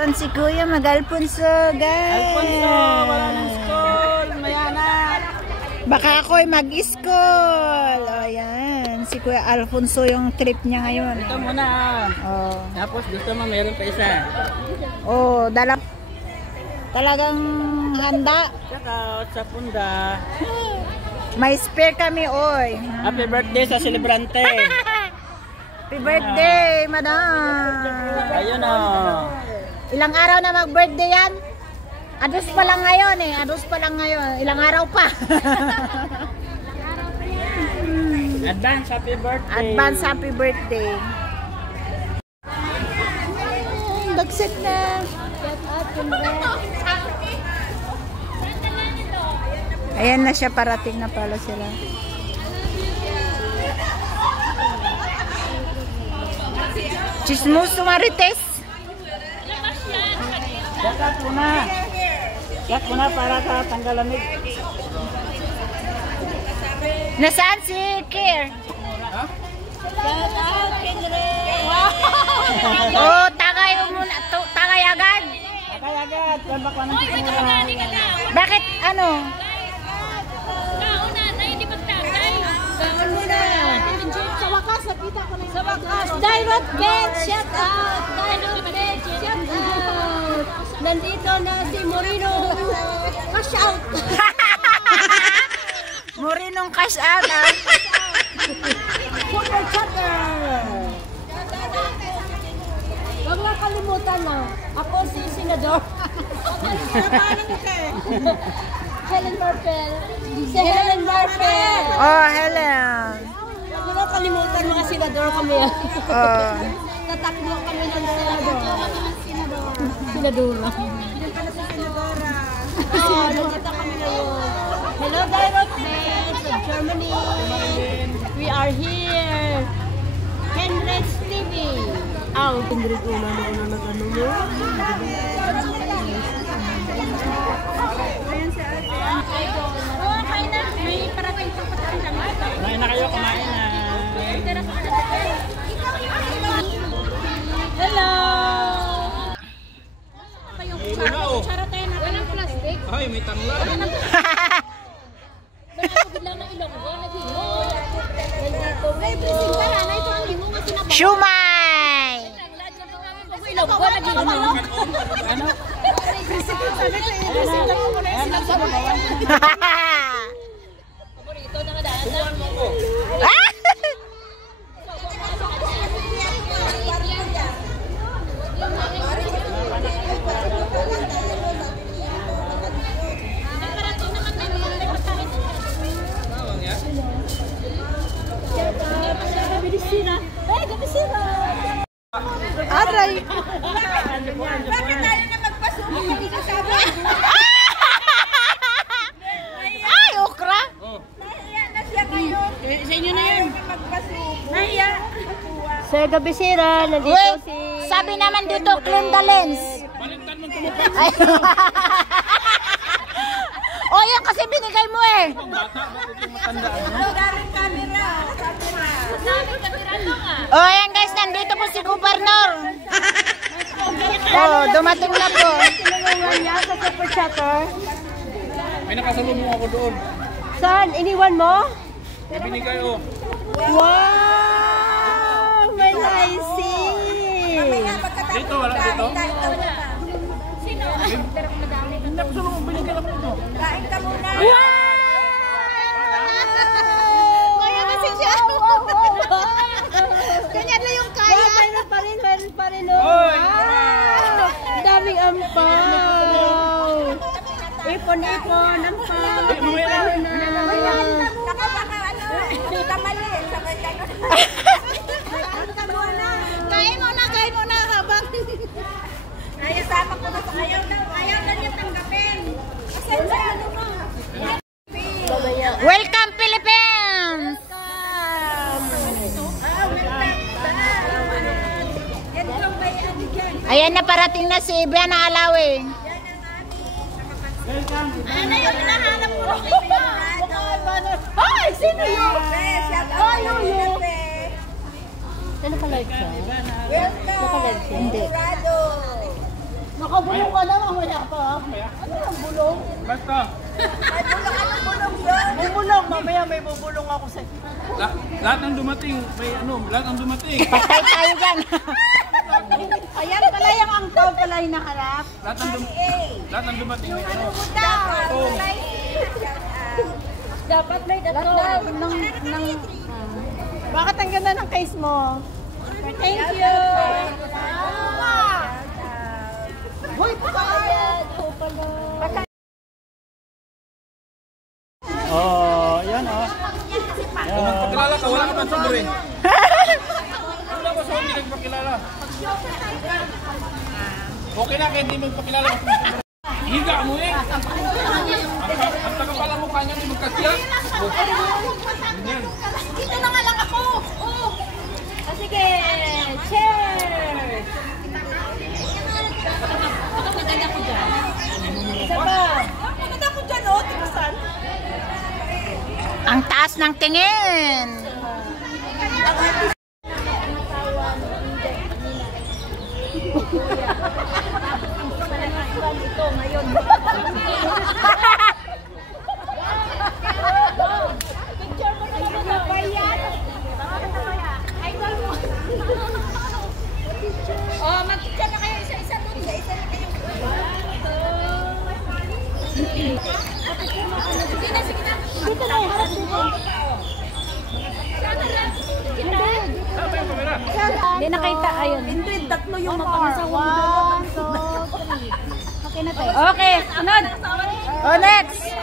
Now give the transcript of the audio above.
Si Kuya mag-Alfonso, guys. Alfonso, wala ng school. Mayana. Baka ako'y mag-school. O, yan. Si Kuya Alfonso yung trip niya ngayon. Ito muna. Oh. Tapos gusto mo meron pa isa. Oh, talagang handa. Tsaka sa punda. May spare kami, oy. Happy birthday sa celebrante. Happy birthday, madam. Ayun o. Ilang araw na mag-birthday yan? Ados pa lang ngayon eh. Ados pa lang ngayon. Ilang araw pa. Advance happy birthday. Advance happy birthday. Dagsit na. Ayan na siya, parating na pala sila. Chismoso Marites. Yakat muna. Yakat muna para sa tanggalamig. Nasaan si Kier? Oh, tagay muna. Tagay agad. Tagay agad. Bakit ano? Sa wakas, nakita ko na sa wakas. Direct Bet, shout out. Direct Bet, shout out. Nandito na si Moreno. Cash out. Morenong cash out, ah. Super chatter. Huwag lang kalimutan na. Ako si Senador. Helen Marpel. Si Helen Marpel. Oh, Helen. Huwag lang kalimutan, mga senador kami. Oh. Tatakbo kami ng senador. Senadora. Oh, nandito kami ngayon. Hello, Direct Bet of Germany. We are here. Henry's TV. Henry's una na nag-ano mo. Kumain na kayo, kumain na. Hello! Walang plastic. Ay, may tangla. Shumay! Aray! Bakit tayo na magpasubo kami sabi? Ay, okra! Nahiya na siya ngayon. Sa inyo na yan. Magpasubo. Nahiya. Sir Gabisira, nandito Wait, si... sabi naman dito, clean the lens. Baliktad mo kumukha. Ay. Oh, yan kasi binigay mo eh. Bata, bakit yung matandaan? Galing camera. Oh, yan guys, nandito po si Governor. Oh, dumating na po. Tinulungan niya sa super chatter. May nakasalubong ako doon. Saan? Iniwan mo? May binigay oh. Wow! May laisi! Dito, wala dito. Sino? Hindi ako salubong, binigay ako doon. Kain ka muna. Kaya kasi siya. Ganyan na yung kaya. Meron pa rin. Oh. Oy! Wow! Ang daming ampaw! Ipon-ipon, ampaw! Mamaya na. Kamali. Sabay ka na. Kain mo na habang. Ay, sama ko na sa ayaw na niya tanggapin. Kasi sa ano mo? Welcome Philippines! Ayan na, parating na si Ibiana Alawi. Ano yung hinahanap mo? Ay, sino yun? Ay, yun. Ano ka-live siya? Welcome. Hindi. Mabulong ka na, mamaya pa. Ano ang bulong? Basta. May bulong, anong bulong yun? Bubulong, mamaya may bubulong ako sa... Lahat ng dumating, may ano, lahat ng dumating. Patay tayo dyan. Ayan pala yung angkaw pala yung nakarap. Lahat ng dumating, may ano. Dapat may dato. Bakit ang ganda ng case mo? Thank you. Hoy, Oh, yan oh. Kung magpakilala ka, wala ka pang sobre. Wala ko sa hindi nagpakilala. Okay na kaya hindi magpakilala. Higa mo eh. Ang taga pala mukha niya, hindi magkasya. dito na nga lang ako. Sige, cheers! Maganda ko dyan. Maganda ko dyan, oh. Tigasan. Ang taas ng tingin. Ito ngayon. Picture mo na naman na bayan. Oh, mag-picture na kayo isa-isa doon. Isa-isa na kayo. Sige na, sige na. Dito na, harap dito. Hindi nakita, ayun. Hindi, tatlo yung makamasawang. 1, 2, 3. Okay na tayo. Okay, sunod. Oh, next.